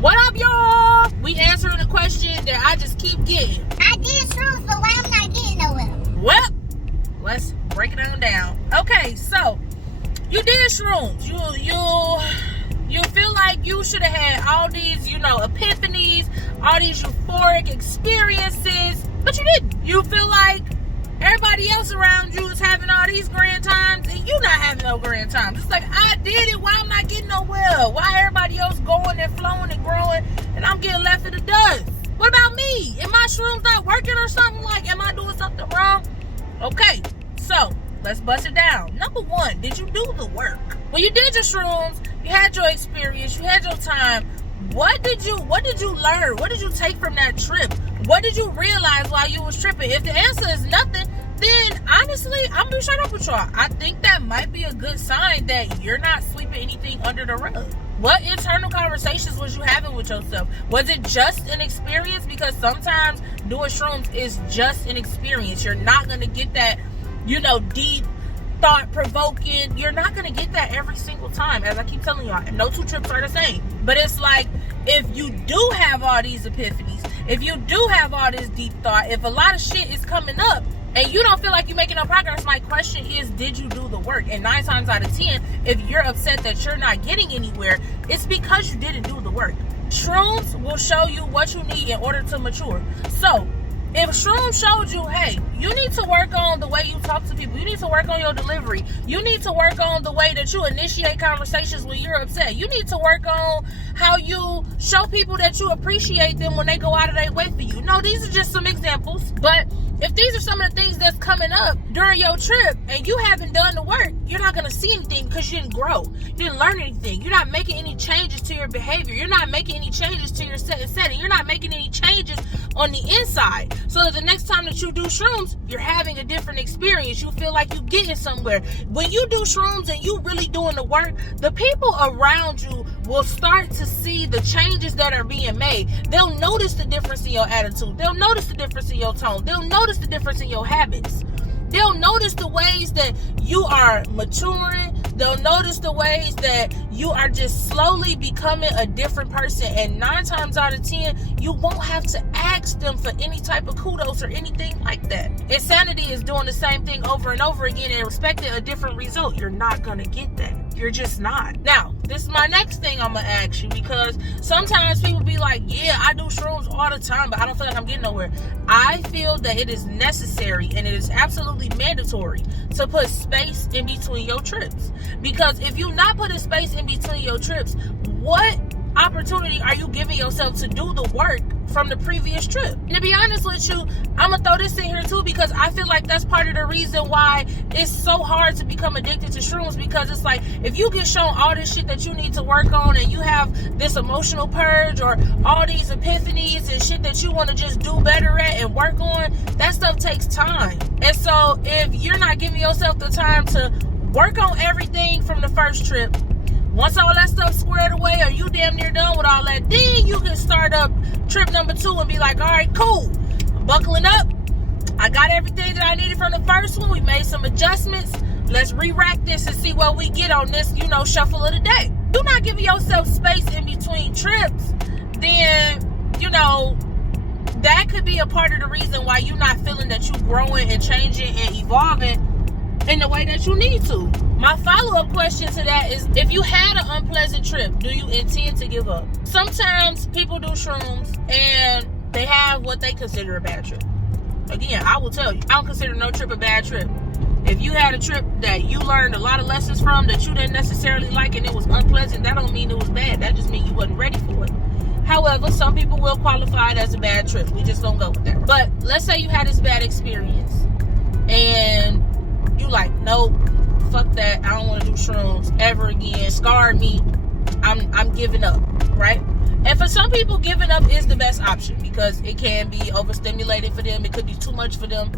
What up, y'all? We answering the question that I just keep getting. I did shrooms, but why I'm not getting nowhere? Well, let's break it down. Okay, so you did shrooms. You feel like you should have had all these, epiphanies, all these euphoric experiences, but you didn't. You feel like everybody else around you is having all these grand times and you not having no grand times. It's like, I did it, why I'm not getting nowhere? Why everybody else going and flowing and growing and I'm getting left in the dust? What about me? Am my shrooms not working or something? Like, am I doing something wrong? Okay, so let's bust it down. Number one, did you do the work? When you did your shrooms, you had your experience, you had your time. What did you learn? What did you take from that trip? What did you realize while you was tripping? If the answer is nothing, then honestly, I'm gonna be straight up with y'all. I think that might be a good sign that you're not sweeping anything under the rug. What internal conversations was you having with yourself? Was it just an experience? Because sometimes doing shrooms is just an experience. You're not gonna get that, deep, thought-provoking. You're not gonna get that every single time. As I keep telling y'all, no two trips are the same. But it's like, if you do have all these epiphanies, if you do have all this deep thought, if a lot of shit is coming up and you don't feel like you're making no progress, my question is, did you do the work? And 9 times out of 10, if you're upset that you're not getting anywhere, it's because you didn't do the work. Shrooms will show you what you need in order to mature. So if shrooms showed you, hey, you need to work on the way you talk to people, you need to work on your delivery, you need to work on the way that you initiate conversations when you're upset, you need to work on how you show people that you appreciate them when they go out of their way for you. No, these are just some examples, but if these are some of the things that's coming up during your trip and you haven't done the work, you're not going to see anything because you didn't grow. You didn't learn anything. You're not making any changes to your behavior. You're not making any changes to your setting. You're not making any changes on the inside. So that the next time that you do shrooms, you're having a different experience. You feel like you're getting somewhere. When you do shrooms and you really doing the work, the people around you will start to see the changes that are being made. They'll notice the difference in your attitude. They'll notice the difference in your tone. They'll notice the difference in your habits. They'll notice the ways that you are maturing. They'll notice the ways that you are just slowly becoming a different person. And 9 times out of 10, you won't have to ask them for any type of kudos or anything like that. Insanity is doing the same thing over and over again and expecting a different result. You're not going to get that. You're just not. Now, this is my next thing I'm going to ask you, because sometimes people be like, yeah, I do shrooms all the time, but I don't feel like I'm getting nowhere. I feel that it is necessary and it is absolutely mandatory to put space in between your trips. Because if you're not putting space in between your trips, what opportunity are you giving yourself to do the work from the previous trip? And to be honest with you, I'm gonna throw this in here too, because I feel like that's part of the reason why it's so hard to become addicted to shrooms. Because it's like, if you get shown all this shit that you need to work on and you have this emotional purge or all these epiphanies and shit that you want to just do better at and work on, that stuff takes time. And so if you're not giving yourself the time to work on everything from the first trip, once all that stuff squared away or you damn near done with all that, then you can start up trip number 2 and be like, all right, cool, I'm buckling up. I got everything that I needed from the first one. We made some adjustments. Let's re-rack this and see what we get on this, shuffle of the day. You're not giving yourself space in between trips, then, that could be a part of the reason why you're not feeling that you're growing and changing and evolving in the way that you need to. My follow-up question to that is, if you had an unpleasant trip, do you intend to give up? Sometimes people do shrooms and they have what they consider a bad trip. Again, I will tell you, I don't consider no trip a bad trip. If you had a trip that you learned a lot of lessons from that you didn't necessarily like and it was unpleasant, that don't mean it was bad. That just means you wasn't ready for it. However, some people will qualify it as a bad trip. We just don't go with that. But let's say you had this bad experience and you like, nope, fuck that, I don't want to do shrooms ever again, scarred me, I'm giving up, right? And for some people, giving up is the best option because it can be overstimulating for them, it could be too much for them.